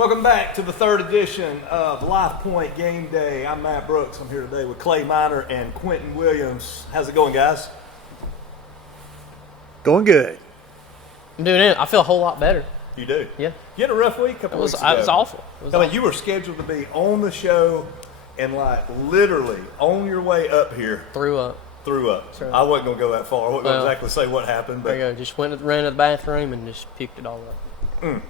Welcome back to the third edition of Lifepoint Game Day. I'm Matt Brooks. I'm here today with Clay Miner and Quentin Williams. How's it going, guys? Going good. I'm doing it. I feel a whole lot better. You do? Yeah. You had a rough week a couple weeks ago. It was awful. You were scheduled to be on the show and literally on your way up here. Threw up. Right. I wasn't going to go that far. I wasn't going to exactly say what happened. But there you go. Just ran to the bathroom and just puked it all up.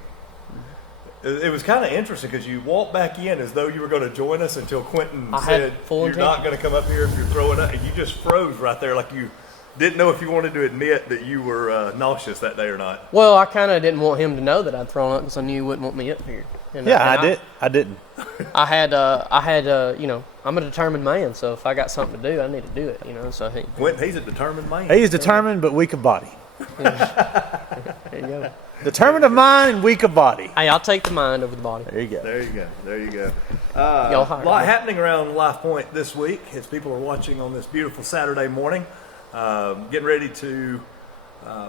It was kind of interesting because you walked back in as though you were going to join us until Quentin said you're not going to come up here if you're throwing up. And you just froze right there like you didn't know if you wanted to admit that you were nauseous that day or not. Well, I kind of didn't want him to know that I'd thrown up because I knew he wouldn't want me up here. I didn't. I had, I'm a determined man, so if I got something to do, I need to do it, so Quentin, he's a determined man. He's determined but weak of body. There you go. Determined of mind and weak of body. Hey, I'll take the mind over the body. There you go. A lot happening around Lifepoint this week as people are watching on this beautiful Saturday morning. Getting ready to,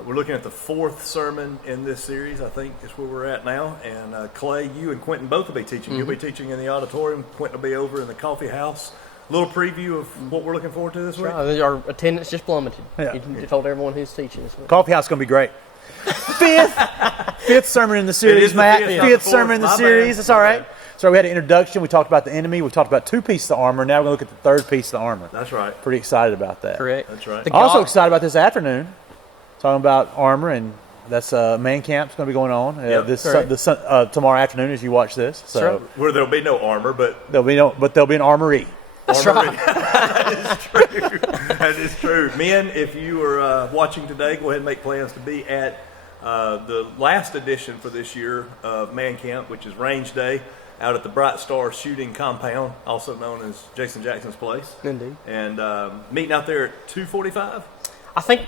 we're looking at the fourth sermon in this series, I think is where we're at now. And Clay, you and Quentin both will be teaching. Mm-hmm. You'll be teaching in the auditorium. Quentin will be over in the coffee house. A little preview of what we're looking forward to this week. Our attendance just plummeted. Yeah. You told everyone who's teaching this week. Coffee house is going to be great. Fifth sermon in the series, Matt. Fifth sermon in the series. That's all right. So we had an introduction. We talked about the enemy. We talked about two pieces of armor. Now we're going to look at the third piece of the armor. That's right. Pretty excited about that. Correct. That's right. Also excited about this afternoon. Talking about armor, and that's man camp's going to be going on tomorrow afternoon as you watch this. So where there'll be no armor, but there'll be an armory. That's right. That is true. Men, if you are watching today, go ahead and make plans to be at the last edition for this year of Man Camp, which is Range Day, out at the Bright Star Shooting Compound, also known as Jason Jackson's place. Indeed. And meeting out there at 2:45. I think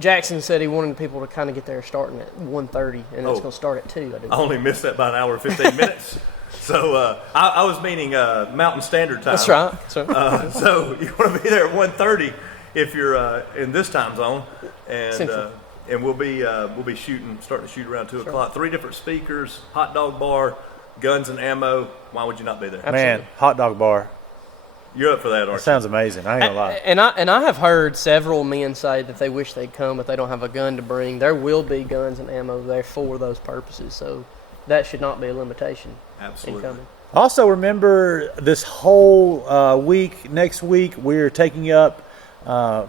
Jackson said he wanted people to kind of get there starting at 1:30, and it's going to start at 2. I only missed that by an hour and 15 minutes. So I was meaning Mountain Standard Time. That's right. So you want to be there at 1:30 if you're in this time zone, and we'll be starting to shoot around 2 o'clock. 3 different speakers, hot dog bar, guns and ammo. Why would you not be there? Absolutely. Man, hot dog bar. You're up for that, aren't you? That sounds amazing. I ain't gonna lie. And I have heard several men say that they wish they'd come, but they don't have a gun to bring. There will be guns and ammo there for those purposes, so that should not be a limitation. Absolutely. Also, remember this whole week, next week, we're taking up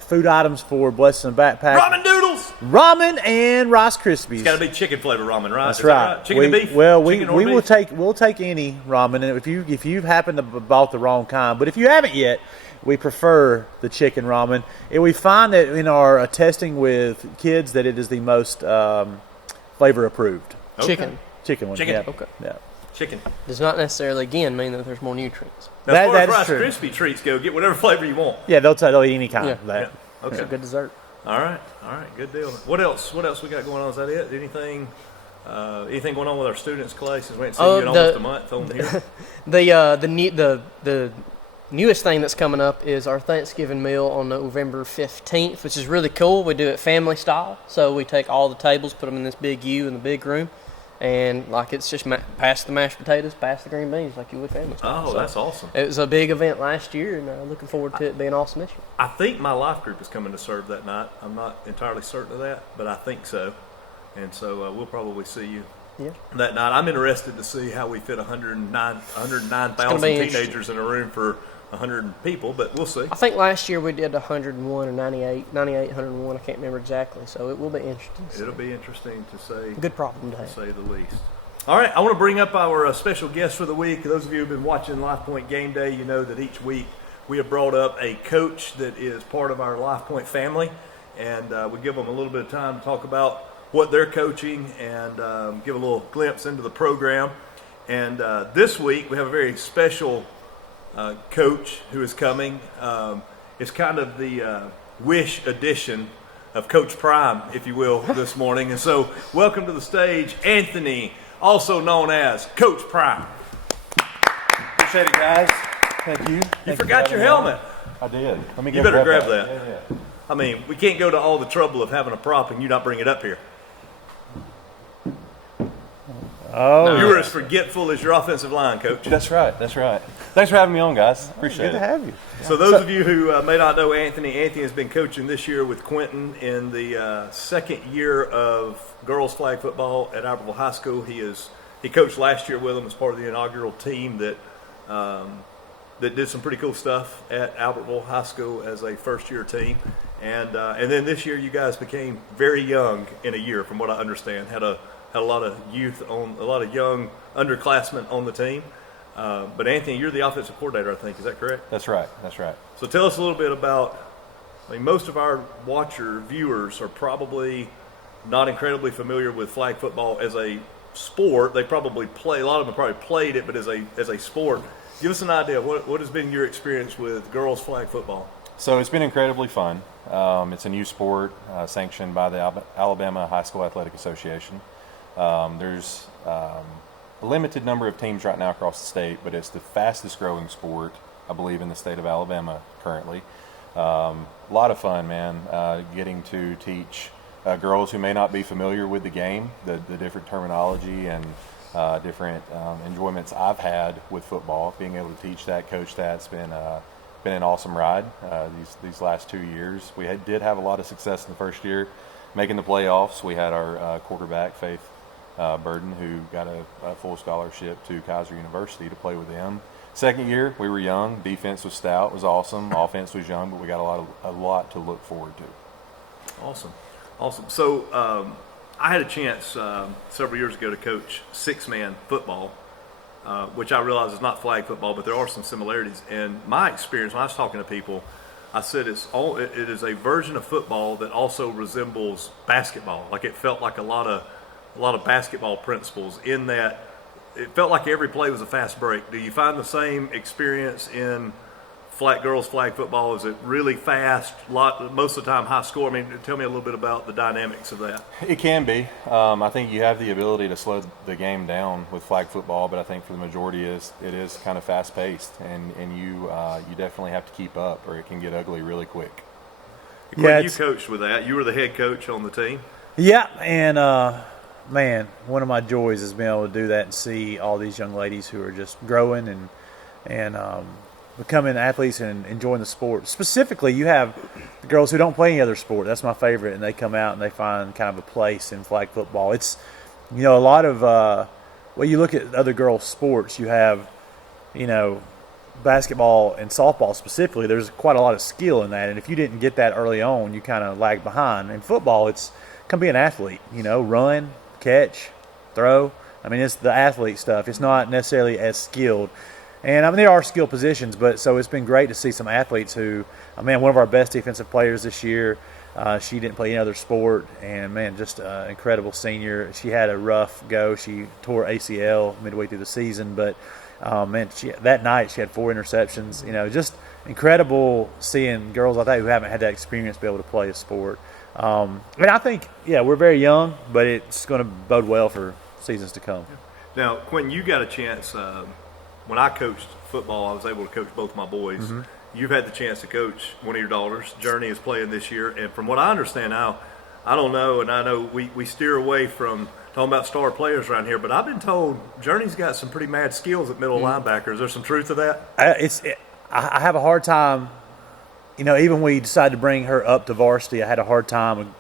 food items for Blessing and Backpack. Ramen noodles! Ramen and Rice Krispies. It's got to be chicken flavor ramen, right? That's right. Chicken and beef? Well, we'll take any ramen, and if you happen to have bought the wrong kind, but if you haven't yet, we prefer the chicken ramen. And we find that in our testing with kids that it is the most flavor approved. Okay. Chicken one. Chicken. Yeah. Okay. Yeah. Chicken. Does not necessarily, again, mean that there's more nutrients. Now, as far as Rice true. Krispie treats go, get whatever flavor you want. Yeah, they'll eat any kind of that. Yeah. Okay. It's a good dessert. All right, good deal. What else we got going on? Is that it? Anything going on with our students' Clay, since we haven't seen you in almost a month on here? The newest thing that's coming up is our Thanksgiving meal on November 15th, which is really cool. We do it family style, so we take all the tables, put them in this big U in the big room, and it's just pass the mashed potatoes, pass the green beans like you would family style. Oh, that's awesome. It was a big event last year, and looking forward to it being awesome this year. I think my life group is coming to serve that night. I'm not entirely certain of that, but I think so. And so we'll probably see you that night. I'm interested to see how we fit 109,000 teenagers in a room for 100 people, but we'll see. I think last year we did 101 or 98, 101. I can't remember exactly, so it will be interesting. It'll be interesting to say. Good problem to have. To say the least. All right, I want to bring up our special guest for the week. Those of you who have been watching Lifepoint Game Day, you know that each week we have brought up a coach that is part of our Lifepoint family, and we give them a little bit of time to talk about what they're coaching and give a little glimpse into the program. And this week we have a very special coach who is coming. It's kind of the Wish edition of Coach Prime, if you will, this morning. And so welcome to the stage, Anthony, also known as Coach Prime. Appreciate it, guys. Thank you. You forgot your helmet. I did. Let me You better grab that. Yeah. I mean, we can't go to all the trouble of having a prop and you not bring it up here. Oh, You were as forgetful as your offensive line, Coach. That's right. That's right. Thanks for having me on, guys. Appreciate good it. to have you. So those of you who may not know Anthony has been coaching this year with Quentin in the second year of girls flag football at Albertville High School. He coached last year with them as part of the inaugural team that did some pretty cool stuff at Albertville High School as a first-year team. And then this year you guys became very young in a year, from what I understand. Had a lot of a lot of young underclassmen on the team. But Anthony, you're the offensive coordinator, I think. Is that correct? That's right. That's right. So tell us a little bit about. Most of our viewers are probably not incredibly familiar with flag football as a sport. They probably play. A lot of them have probably played it, but as a sport. Give us an idea. What has been your experience with girls flag football? So it's been incredibly fun. It's a new sport sanctioned by the Alabama High School Athletic Association. There's a limited number of teams right now across the state, but it's the fastest growing sport, I believe, in the state of Alabama currently. A lot of fun, man, getting to teach girls who may not be familiar with the game, the different terminology and different enjoyments I've had with football. Being able to teach that, coach that, it's been an awesome ride these last 2 years. We did have a lot of success in the first year, making the playoffs. We had our quarterback, Faith Burden, who got a full scholarship to Kaiser University to play with them. Second year, we were young. Defense was stout, was awesome. Offense was young, but we got a lot to look forward to. Awesome. So I had a chance several years ago to coach six-man football, which I realize is not flag football, but there are some similarities. And my experience, when I was talking to people, I said it is a version of football that also resembles basketball. Like, it felt like a lot of basketball principles in that it felt like every play was a fast break. Do you find the same experience in girls flag football? Is it really fast? Most of the time high score. Tell me a little bit about the dynamics of that. It can be. I think you have the ability to slow the game down with flag football, but I think for the majority it is kind of fast paced, and you definitely have to keep up, or it can get ugly really quick. Yeah, you coached with that. You were the head coach on the team. Yeah, and man, one of my joys is being able to do that and see all these young ladies who are just growing and becoming athletes and enjoying the sport. Specifically, you have the girls who don't play any other sport. That's my favorite, and they come out and they find kind of a place in flag football. It's, a lot of you look at other girls' sports, you have, basketball and softball specifically. There's quite a lot of skill in that, and if you didn't get that early on, you kind of lag behind. In football, it's come be an athlete. Run, catch, throw. It's the athlete stuff. It's not necessarily as skilled. And there are skill positions, but so it's been great to see some athletes who, one of our best defensive players this year, she didn't play any other sport, and just an incredible senior. She had a rough go. She tore ACL midway through the season, but that night she had 4 interceptions. Just incredible seeing girls like that who haven't had that experience be able to play a sport. I think, we're very young, but it's going to bode well for seasons to come. Now, Quentin, you got a chance. When I coached football, I was able to coach both my boys. Mm-hmm. You've had the chance to coach one of your daughters. Journey is playing this year. And from what I understand now, I don't know, and I know we steer away from talking about star players around here, but I've been told Journey's got some pretty mad skills at middle linebacker. Is there some truth to that? I have a hard time, even when we decided to bring her up to varsity, I had a hard time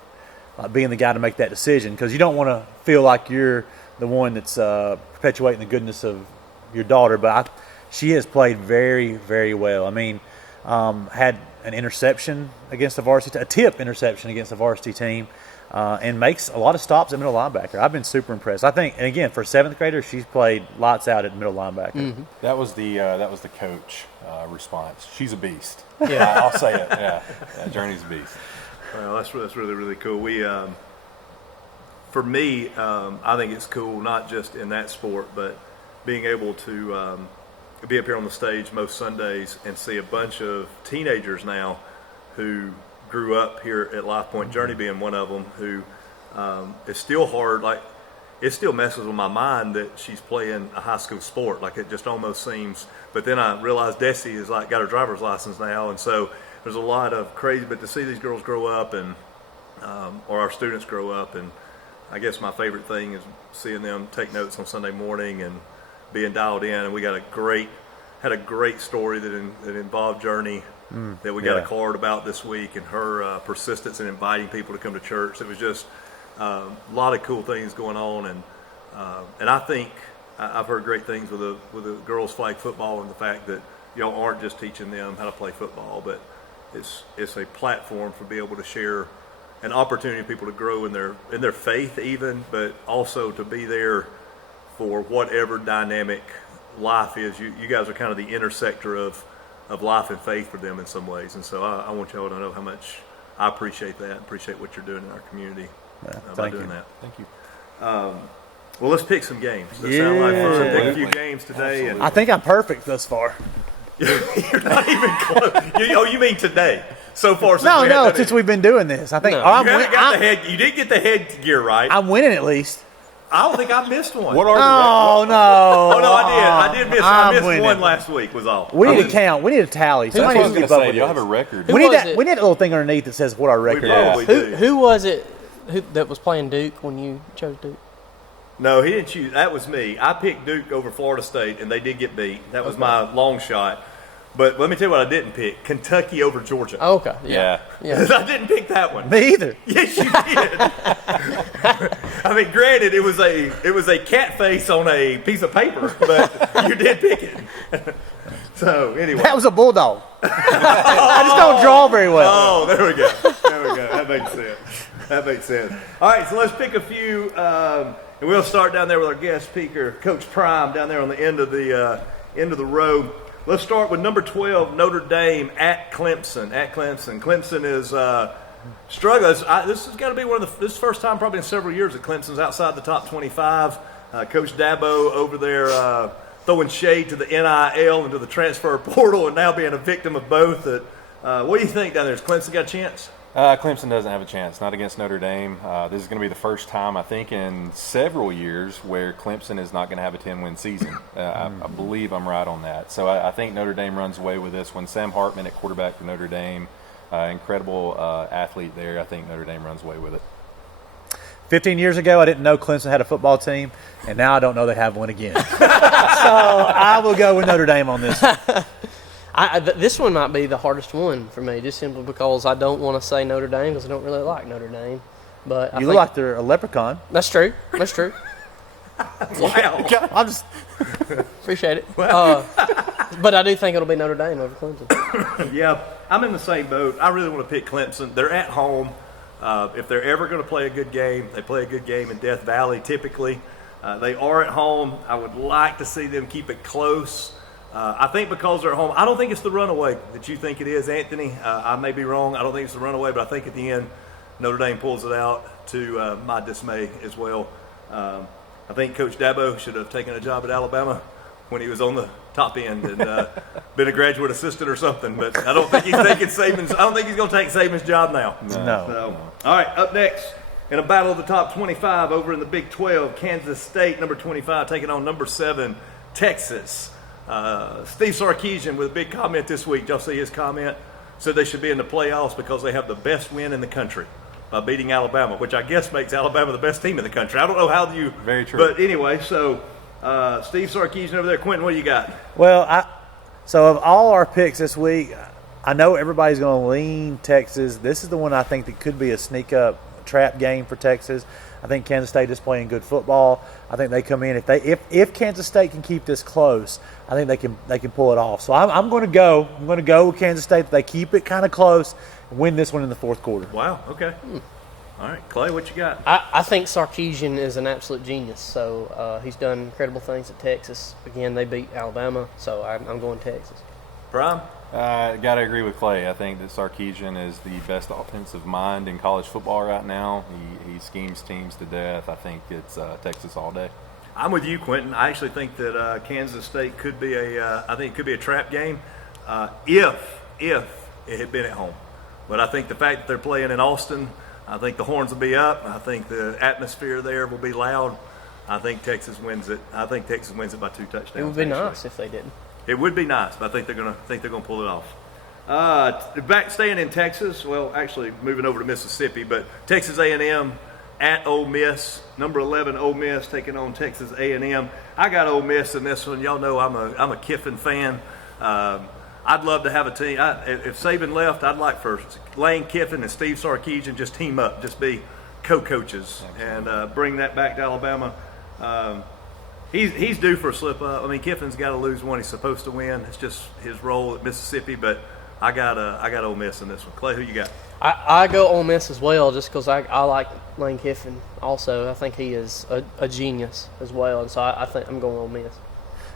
being the guy to make that decision, because you don't want to feel like you're the one that's perpetuating the goodness of your daughter, but she has played very, very well. Had an interception against the varsity, a tip interception against the varsity team, and makes a lot of stops at middle linebacker. I've been super impressed. I think, and again, for a 7th grader, she's played lights out at middle linebacker. Mm-hmm. That was the coach response. She's a beast. Yeah, I'll say it. Yeah, Journey's a beast. Well, that's really, really cool. For me, I think it's cool, not just in that sport, but being able to be up here on the stage most Sundays and see a bunch of teenagers now who grew up here at Lifepoint, Journey being one of them, who is still hard. Like, it still messes with my mind that she's playing a high school sport. Like, it just almost seems. But then I realized Desi is got her driver's license now, and so there's a lot of crazy. But to see these girls grow up and or our students grow up and I guess my favorite thing is seeing them take notes on Sunday morning and being dialed in. And we got had a great story that involved Journey that we got a card about this week, and her persistence in inviting people to come to church. It was just a lot of cool things going on, and I think I've heard great things with the girls flag football and the fact that y'all aren't just teaching them how to play football, but it's a platform for being able to share an opportunity for people to grow in their faith even, but also to be there for whatever dynamic life is. You guys are kind of the intersector of life and faith for them in some ways. And so I want y'all to know how much I appreciate that, appreciate what you're doing in our community by doing that. Thank you. Well, let's pick some games. Does that sound like fun? Pick a few games today. And I think I'm perfect thus far. you're not even close. You mean today? So far, since we've been doing this, I think you did get the headgear right. I'm winning at least. I don't think I missed one. What are no. Oh no, I did. I did miss. I missed winning. one last week. Was all. We need to count. We need to tally. That's what I was going to say. Do y'all have a record? We need that little thing underneath that says what our record is. Who was it that was playing Duke when you chose Duke? No, he didn't choose. That was me. I picked Duke over Florida State, and they did get beat. That was my long shot. But let me tell you what I didn't pick: Kentucky over Georgia. Oh, okay. Yeah. I didn't pick that one. Me either. Yes, you did. I mean, granted, it was a cat face on a piece of paper, but you did pick it. So anyway, that was a bulldog. I just don't draw very well. Oh, there we go. That makes sense. All right, so let's pick a few, and we'll start down there with our guest speaker, Coach Prime, down there on the end of the row. Let's start with number 12, Notre Dame at Clemson. Clemson is struggling. This has got to be this is the first time probably in several years that Clemson's outside the top 25. Coach Dabo over there throwing shade to the NIL and to the transfer portal, and now being a victim of both. What do you think down there? Has Clemson got a chance? Clemson doesn't have a chance, not against Notre Dame. This is going to be the first time, I think, in several years where Clemson is not going to have a 10-win season. I believe I'm right on that. So I think Notre Dame runs away with this one. Sam Hartman at quarterback for Notre Dame, incredible athlete there. I think Notre Dame runs away with it. 15 years ago, I didn't know Clemson had a football team, and now I don't know they have one again. So I will go with Notre Dame on this. This one might be the hardest one for me, just simply because I don't want to say Notre Dame because I don't really like Notre Dame. But you look like they're a leprechaun. That's true. Wow. I'm just appreciate it. Wow. But I do think it'll be Notre Dame over Clemson. Yeah, I'm in the same boat. I really want to pick Clemson. They're at home. If they're ever going to play a good game, they play a good game in Death Valley typically. They are at home. I would like to see them keep it close. I think because they're at home, I don't think it's the runaway that you think it is, Anthony. I may be wrong. I don't think it's the runaway, but I think at the end, Notre Dame pulls it out to my dismay as well. I think Coach Dabo should have taken a job at Alabama when he was on the top end and been a graduate assistant or something. But I don't think he's taking Saban's. I don't think he's going to take Saban's job now. No. So, all right, up next in a battle of the top 25 over in the Big 12, Kansas State, number 25, taking on number 7, Texas. Steve Sarkisian with a big comment this week. Did y'all see his comment? Said they should be in the playoffs because they have the best win in the country by beating Alabama, which I guess makes Alabama the best team in the country. I don't know how you. Very true. But anyway, so Steve Sarkisian over there. Quentin, what do you got? Well, so of all our picks this week, I know everybody's going to lean Texas. This is the one I think that could be a sneak up trap game for Texas. I think Kansas State is playing good football. I think they come in if Kansas State can keep this close, I think they can pull it off. So I'm going to go. I'm going to go with Kansas State. They keep it kind of close, win this one in the fourth quarter. Wow. Okay. All right, Clay, what you got? I think Sarkisian is an absolute genius. So he's done incredible things at Texas. Again, they beat Alabama, so I'm going Texas. Prime? Got to agree with Clay. I think that Sarkisian is the best offensive mind in college football right now. He schemes teams to death. I think it's Texas all day. I'm with you, Quentin. I actually think that Kansas State could be a trap game if it had been at home. But I think the fact that they're playing in Austin, I think the horns will be up. I think the atmosphere there will be loud. I think Texas wins it. I think Texas wins it by 2 touchdowns. It would be nice if they didn't. It would be nice, but I think they're gonna pull it off. Back staying in Texas. Well, actually moving over to Mississippi, but Texas A&M at Ole Miss. Number 11 Ole Miss taking on Texas A&M. I got Ole Miss in this one. Y'all know I'm a Kiffin fan. I'd love to have a team. If Saban left, I'd like for Lane Kiffin and Steve Sarkisian just team up, just be co-coaches, and bring that back to Alabama. He's due for a slip up. I mean, Kiffin's got to lose one he's supposed to win. It's just his role at Mississippi. But I got Ole Miss in this one. Clay, who you got? I go Ole Miss as well, just because I like Lane Kiffin. Also, I think he is a genius as well, and so I think I'm going Ole Miss.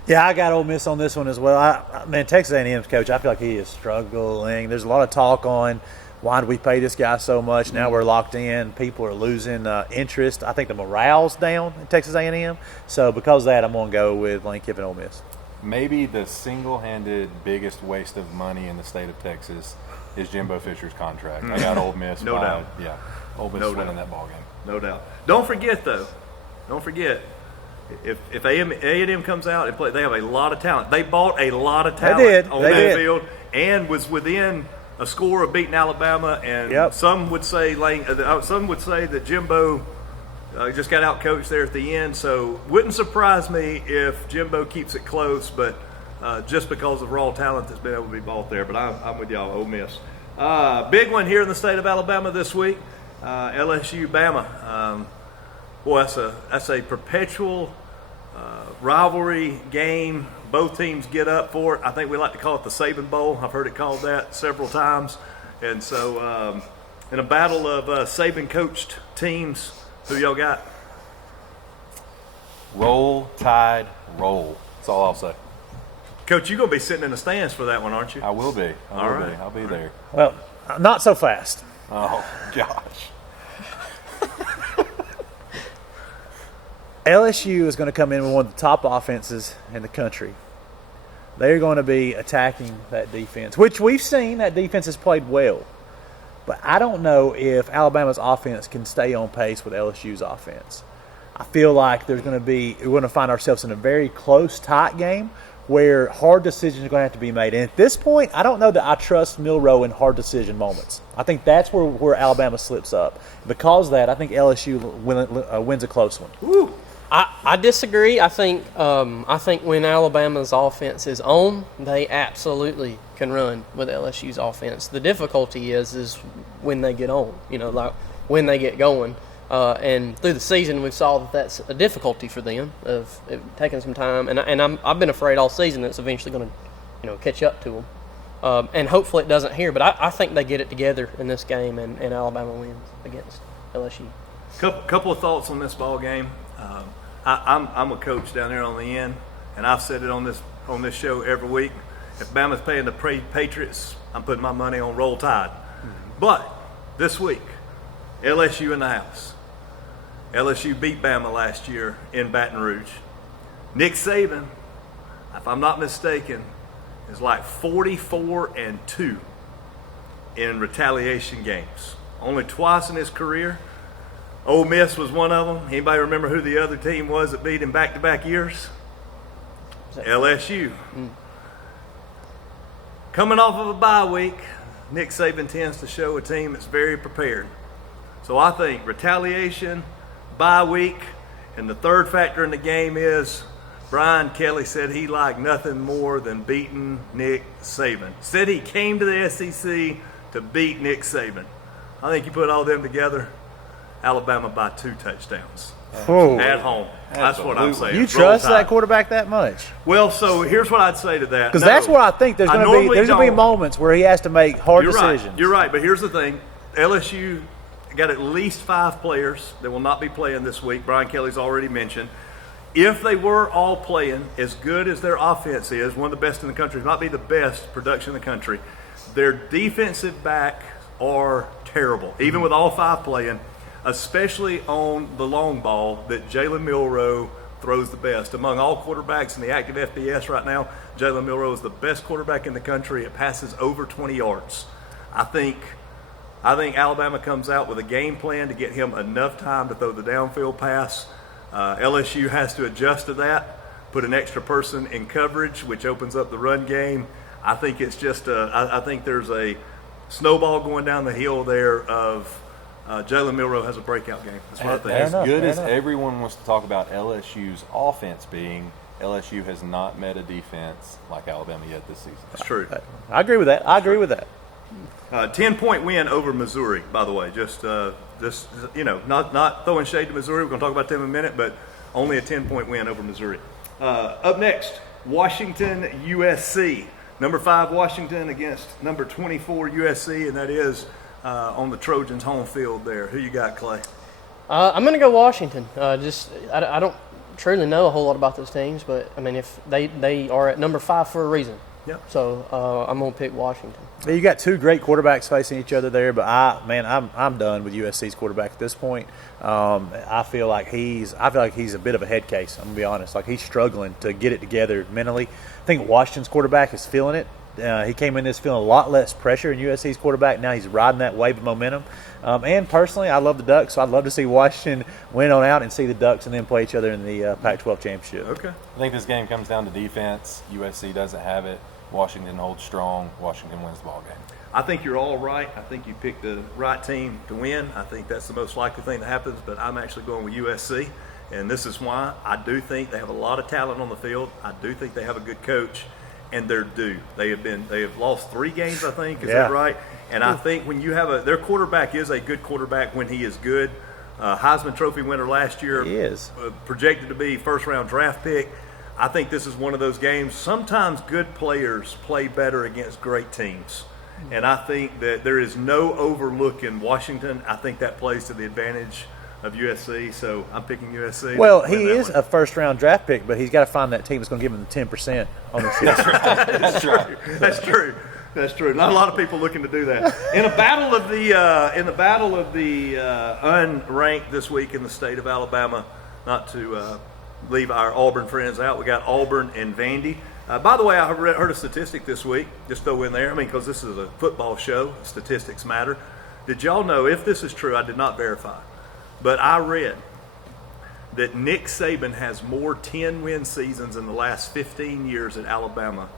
Yeah, I got Ole Miss on this one as well. Man, Texas A&M's coach, I feel like he is struggling. There's a lot of talk on why do we pay this guy so much? Now we're locked in. People are losing interest. I think the morale's down in Texas A&M. So because of that, I'm going to go with Lane Kiffin Ole Miss. Maybe the single-handed biggest waste of money in the state of Texas is Jimbo Fisher's contract. I got Ole Miss. No doubt. Yeah, Ole Miss winning that ball game. No doubt. Don't forget, though. Don't forget. If A&M comes out and play, they have a lot of talent. They bought a lot of talent on that field and was within a score of beating Alabama. And some would say that Jimbo just got out coached there at the end. So wouldn't surprise me if Jimbo keeps it close, but just because of raw talent that's been able to be bought there. But I'm with y'all, Ole Miss. Big one here in the state of Alabama this week, LSU Bama. Boy, that's a perpetual rivalry game. Both teams get up for it. I think we like to call it the Saban Bowl. I've heard it called that several times. And so in a battle of Saban-coached teams, who y'all got? Roll, Tide, roll. That's all I'll say. Coach, you're going to be sitting in the stands for that one, aren't you? I will be. All right. I'll be there. Well, not so fast. Oh, gosh. LSU is going to come in with one of the top offenses in the country. They're going to be attacking that defense, which we've seen that defense has played well. But I don't know if Alabama's offense can stay on pace with LSU's offense. I feel like we're going to find ourselves in a very close, tight game where hard decisions are going to have to be made. And at this point, I don't know that I trust Milroe in hard decision moments. I think that's where Alabama slips up. Because of that, I think LSU wins a close one. Woo. I disagree. I think when Alabama's offense is on, they absolutely can run with LSU's offense. The difficulty is when they get on, like when they get going. And through the season, we saw that that's a difficulty for them of it taking some time. And I've been afraid all season that it's eventually going to catch up to them. And hopefully it doesn't here. But I think they get it together in this game, and Alabama wins against LSU. Couple of thoughts on this ball game. I'm a coach down there on the end, and I've said it on this show every week. If Bama's paying the Patriots, I'm putting my money on Roll Tide. Mm-hmm. But this week, LSU in the house. LSU beat Bama last year in Baton Rouge. Nick Saban, if I'm not mistaken, is like 44-2 in retaliation games. Only twice in his career. Ole Miss was one of them. Anybody remember who the other team was that beat him back-to-back years? LSU. Coming off of a bye week, Nick Saban tends to show a team that's very prepared. So I think retaliation, bye week, and the third factor in the game is Brian Kelly said he liked nothing more than beating Nick Saban. Said he came to the SEC to beat Nick Saban. I think you put all them together, Alabama by 2 touchdowns at home. That's what I'm saying. You trust that quarterback that much? Well, so here's what I'd say to that. Because that's what I think. There's going to be moments where he has to make hard decisions. You're right, but here's the thing. LSU got at least 5 players that will not be playing this week. Brian Kelly's already mentioned. If they were all playing as good as their offense is, one of the best in the country, might be the best production in the country, their defensive back are terrible, even with all 5 playing, especially on the long ball that Jalen Milroe throws the best. Among all quarterbacks in the active FBS right now, Jalen Milroe is the best quarterback in the country. It passes over 20 yards. I think Alabama comes out with a game plan to get him enough time to throw the downfield pass. LSU has to adjust to that, put an extra person in coverage, which opens up the run game. I think it's just I think there's a snowball going down the hill there of Jalen Milroe has a breakout game. That's what I think. As good as enough. everyone wants to talk about LSU's offense being, LSU has not met a defense like Alabama yet this season. That's true. I agree with that. 10-point win over Missouri, by the way. Just not throwing shade to Missouri. We're going to talk about them in a minute, but only a 10-point win over Missouri. Up next, Washington, USC. Number 5 Washington against number 24 USC, and that is on the Trojans' home field there. Who you got, Clay? I'm going to go Washington. I don't truly know a whole lot about those teams, but I mean, if they are at number 5 for a reason. Yep. So I'm going to pick Washington. You got two great quarterbacks facing each other there, but I'm done with USC's quarterback at this point. I feel like he's a bit of a head case. I'm gonna be honest. Like, he's struggling to get it together mentally. I think Washington's quarterback is feeling it. He came in this feeling a lot less pressure than USC's quarterback. Now he's riding that wave of momentum. And personally, I love the Ducks, so I'd love to see Washington win on out and see the Ducks and then play each other in the Pac-12 championship. Okay. I think this game comes down to defense. USC doesn't have it. Washington holds strong. Washington wins the ball game. I think you're all right. I think you picked the right team to win. I think that's the most likely thing that happens, but I'm actually going with USC, and this is why. I do think they have a lot of talent on the field. I do think they have a good coach, and they're due. They have lost 3 games, I think. Is that right? And I think when you have their quarterback is a good quarterback when he is good. Heisman Trophy winner last year. He is. Projected to be first-round draft pick. I think this is one of those games. Sometimes good players play better against great teams. And I think that there is no overlooking Washington. I think that plays to the advantage of USC, so I'm picking USC. Well, he is a first-round draft pick, but he's got to find that team that's going to give him the 10% on the season. That's right. That's true. That's true. Not a lot of people looking to do that. In the battle of the unranked this week in the state of Alabama, not to leave our Auburn friends out, we got Auburn and Vandy. By the way, I heard a statistic this week, just throw in there, because this is a football show, statistics matter. Did y'all know, if this is true, I did not verify, but I read that Nick Saban has more 10-win seasons in the last 15 years at Alabama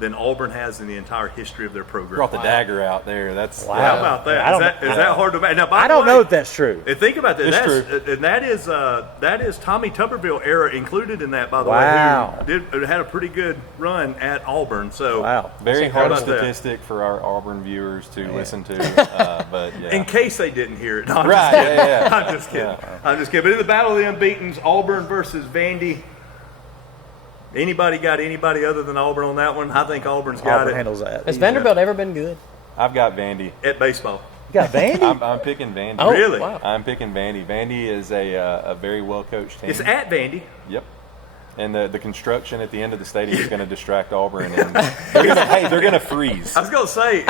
than Auburn has in the entire history of their program. Brought the dagger out there. That's Wow. How about that? Is that hard to imagine? Now, by I the don't way, know if that's true. and think about that. It's That's true. And that is Tommy Tuberville era included in that, by the Wow. way. Who had a pretty good run at Auburn. So Wow. very hard about that. statistic for our Auburn viewers to listen to. But yeah. in case they didn't hear it, no, I'm Right, just kidding. yeah. I'm just kidding. I'm just kidding. But in the battle of the unbeatens, Auburn versus Vandy. Anybody got anybody other than Auburn on that one? I think Auburn's got Auburn it handles that. Has Vanderbilt ever been good? I've got Vandy. at baseball. You got Vandy? I'm picking Vandy. Oh, Really? Wow. I'm picking Vandy. Vandy is a very well coached team. It's at Vandy. Yep. And the construction at the end of the stadium is going to distract Auburn, and they're going to freeze. I was going to say,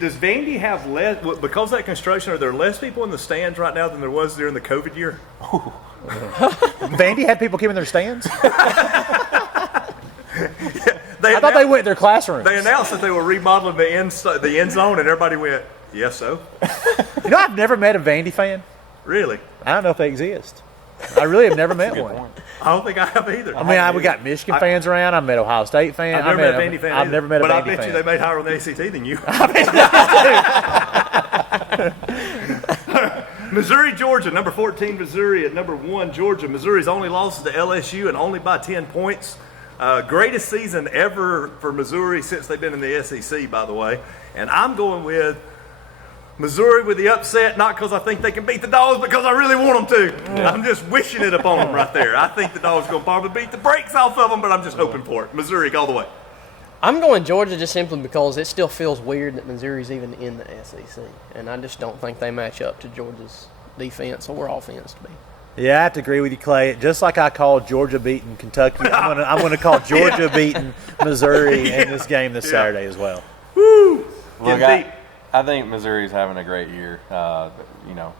does Vandy have less, because of that construction, are there less people in the stands right now than there was during the COVID year? Vandy had people keeping their stands? They I thought they went in their classrooms. They announced that they were remodeling the end zone, and everybody went, yes, so? You know, I've never met a Vandy fan. Really? I don't know if they exist. I really have never met Good one. point. I don't think I have either. I mean, we got Michigan fans around. I met Ohio State fans. I've never met a Vandy fan. I've either. never met a but Vandy I bet fan. you they made higher on the ACT than you. Missouri, Georgia, number 14, Missouri at number 1, Georgia. Missouri's only losses to LSU and only by 10 points. Greatest season ever for Missouri since they've been in the SEC, by the way. And I'm going with Missouri with the upset, not because I think they can beat the Dogs, but because I really want them to. Yeah. I'm just wishing it upon them right there. I think the Dogs are going to probably beat the brakes off of them, but I'm just hoping for it. Missouri, all the way. I'm going Georgia just simply because it still feels weird that Missouri's even in the SEC, and I just don't think they match up to Georgia's defense or offense to me. Yeah, I have to agree with you, Clay. Just like I called Georgia beating Kentucky, I'm gonna call Georgia beating Missouri in this game this Saturday as well. Woo! Look, I think Missouri's having a great year.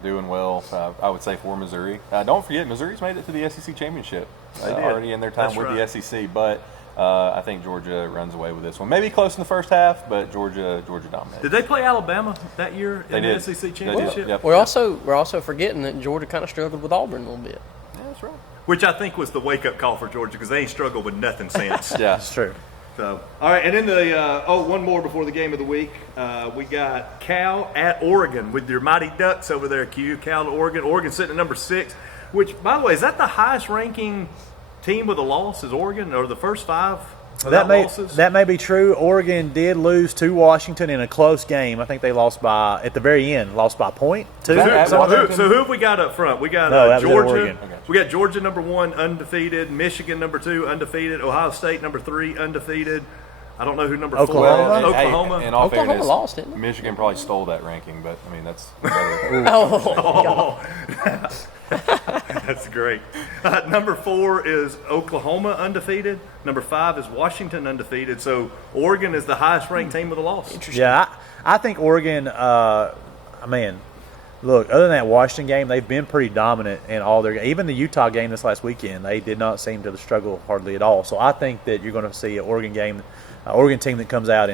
Doing well. I would say for Missouri. Don't forget, Missouri's made it to the SEC championship already in their time with the SEC. But I think Georgia runs away with this one. Maybe close in the first half, but Georgia dominated. Did they play Alabama that year in the SEC championship? Yep. We're also forgetting that Georgia kind of struggled with Auburn a little bit. Yeah, that's right. Which I think was the wake-up call for Georgia because they ain't struggled with nothing since. Yeah, That's true. So, all right, and then one more before the game of the week. We got Cal at Oregon with your Mighty Ducks over there, Q. Cal at Oregon. Oregon sitting at number 6, which, by the way, is that the highest ranking team with a loss is Oregon, or the first 5 losses? That may be true. Oregon did lose to Washington in a close game. I think they lost by, at the very end, lost by a point, too. So who have we got up front? We got Georgia. Oregon. We got Georgia number 1, undefeated. Michigan number 2, undefeated. Ohio State number 3, undefeated. I don't know who number 4 is. Oklahoma. In all Oklahoma fairness, lost, didn't it? Michigan probably stole that ranking, but I mean that's. That's great. Number 4 is Oklahoma undefeated. Number 5 is Washington undefeated. So Oregon is the highest ranked team with a loss. Interesting. Yeah, I think Oregon, look, other than that Washington game, they've been pretty dominant in all their – even the Utah game this last weekend, they did not seem to struggle hardly at all. So I think that you're going to see an Oregon team that comes out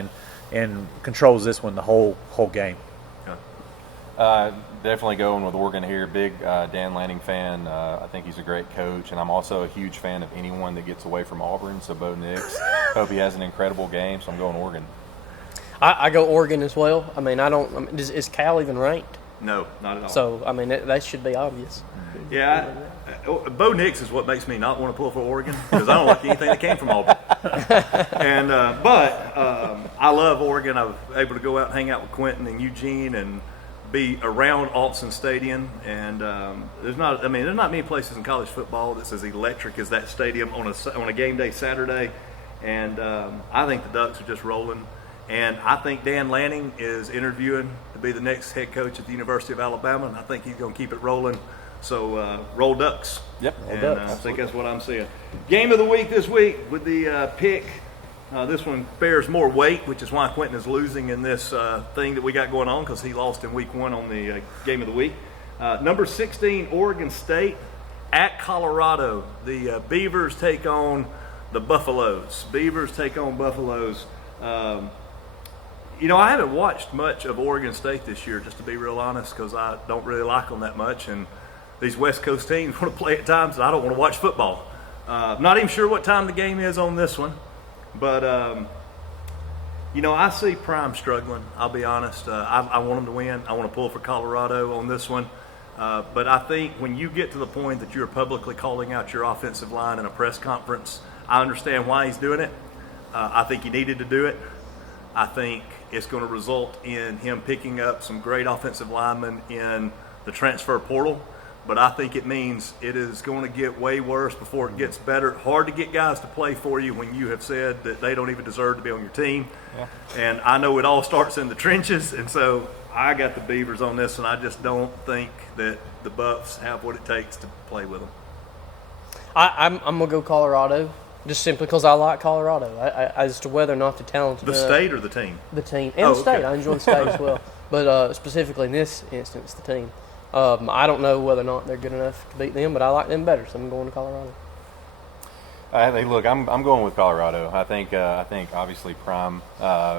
and controls this one the whole game. Definitely going with Oregon here. Big Dan Lanning fan. I think he's a great coach, and I'm also a huge fan of anyone that gets away from Auburn. So Bo Nix, hope he has an incredible game. So I'm going Oregon. I go Oregon as well. I mean, is Cal even ranked? No, not at all. So, I mean, that should be obvious. Yeah, Bo Nix is what makes me not want to pull for Oregon because I don't like anything that came from Auburn. And but I love Oregon. I was able to go out and hang out with Quentin and Eugene and be around Autzen Stadium. And there's not many places in college football that's as electric as that stadium on a game day Saturday. And I think the Ducks are just rolling. And I think Dan Lanning is interviewing to be the next head coach at the University of Alabama, and I think he's going to keep it rolling. So, roll Ducks. Yep. I think that's what I'm seeing. Game of the week this week with the pick. This one bears more weight, which is why Quentin is losing in this thing that we got going on because he lost in week 1 on the game of the week. Number 16, Oregon State at Colorado. The Beavers take on the Buffaloes. I haven't watched much of Oregon State this year, just to be real honest, because I don't really like them that much. And these West Coast teams want to play at times that I don't want to watch football. Not even sure what time the game is on this one. But, I see Prime struggling, I'll be honest. I want them to win. I want to pull for Colorado on this one. But I think when you get to the point that you're publicly calling out your offensive line in a press conference, I understand why he's doing it. I think he needed to do it. I think it's going to result in him picking up some great offensive linemen in the transfer portal. But I think it means it is going to get way worse before it gets better. Hard to get guys to play for you when you have said that they don't even deserve to be on your team. Yeah. And I know it all starts in the trenches. And so I got the Beavers on this, and I just don't think that the Buffs have what it takes to play with them. I'm going to go Colorado. Just simply because I like Colorado. As to whether or not the talent. The state or the team? The team. And the state. Okay. I enjoy the state as well. But specifically in this instance, the team. I don't know whether or not they're good enough to beat them, but I like them better, so I'm going to Colorado. I'm going with Colorado. I think obviously Prime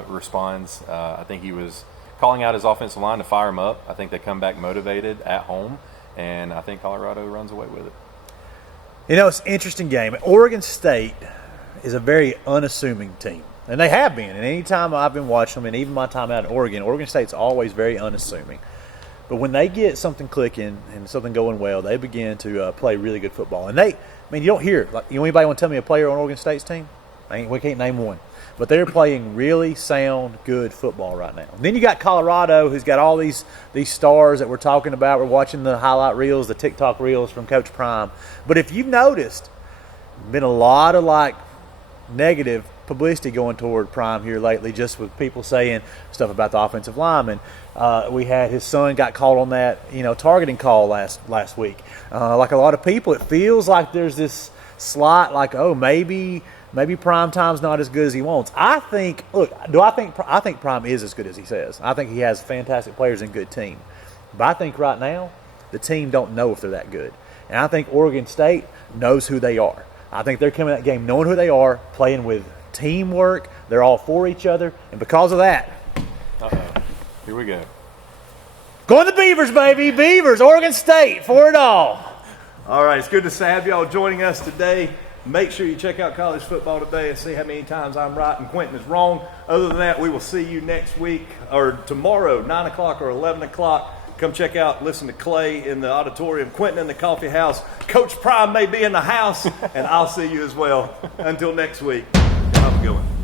responds. I think he was calling out his offensive line to fire him up. I think they come back motivated at home, and I think Colorado runs away with it. It's an interesting game. Oregon State is a very unassuming team, and they have been. And any time I've been watching them, and even my time out in Oregon State's always very unassuming. But when they get something clicking and something going well, they begin to play really good football. And you don't hear, anybody want to tell me a player on Oregon State's team? We can't name one. But they're playing really sound, good football right now. And then you got Colorado, who's got all these stars that we're talking about. We're watching the highlight reels, the TikTok reels from Coach Prime. But if you've noticed, been a lot of negative publicity going toward Prime here lately, just with people saying stuff about the offensive lineman. We had his son got called on that, targeting call last week. Like a lot of people, it feels like there's this slight, maybe Prime Time's not as good as he wants. I think Prime is as good as he says. I think he has fantastic players and good team. But I think right now the team don't know if they're that good. And I think Oregon State knows who they are. I think they're coming to that game knowing who they are, playing with teamwork. They're all for each other. And because of that, here we go. Going the Beavers, baby. Beavers, Oregon State, for it all. All right, it's good to have y'all joining us today. Make sure you check out College Football Today and see how many times I'm right and Quentin is wrong. Other than that, we will see you next week or tomorrow, 9 o'clock or 11 o'clock. Come check out, listen to Clay in the auditorium, Quentin in the coffee house. Coach Prime may be in the house, and I'll see you as well. Until next week, have a good one.